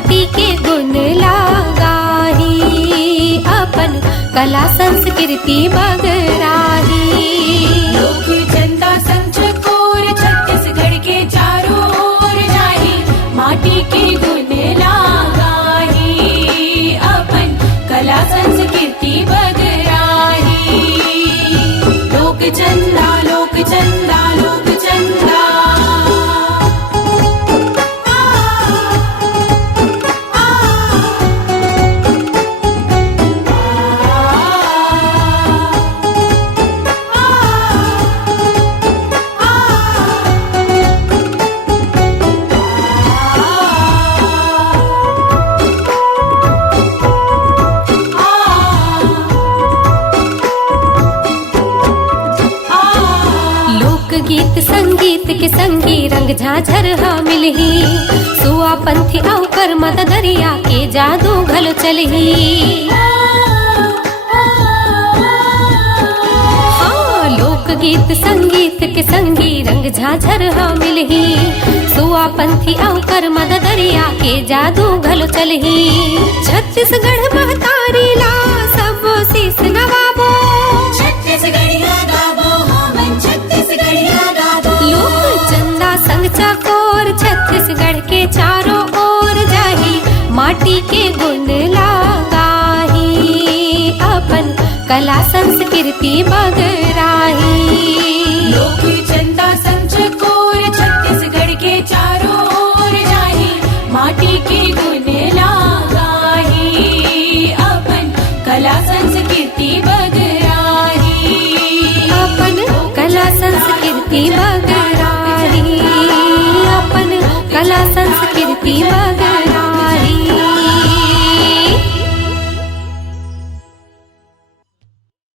माटी के गुण लगाही, अपन कला संस्कृति बगराही। लोक चंदा संग चकोर छत्तीसगढ़ के चारों ओर जाही, माटी के गुण लगाही, अपन कला संस्कृति बगराही। लोक चंदा लोक चंदा लोक चंदा। गीत संगीत के संगी रंग झाझर हा मिलही, सुआ पंथी आउ कर मत दरिया के जादू घलो चलही। हाँ, लोक गीत संगीत के संगी रंग झाझर हा मिलही, सुआ पंथी आउ कर मत दरिया के जादू घलो चलही। छत्तीसगढ़ महतारी ला सब शीस नवाबो, छत्तीसगढ़िया गाबो हमन छत्तीसगढ़िया गाबो। लोक चंदा संग चकोर छत्तीसगढ़ के चारों ओर जाही, माटी के गुण लगाही, अपन कला संस्कृति बगराही। लोक चंदा संग चकोर छत्तीसगढ़ के चारों ओर जाही, माटी के गुण लगाही, अपन कला संस्कृति बगराही। अपन कला संस्कृति बगराही, अपन कला संस्कृति बगराही।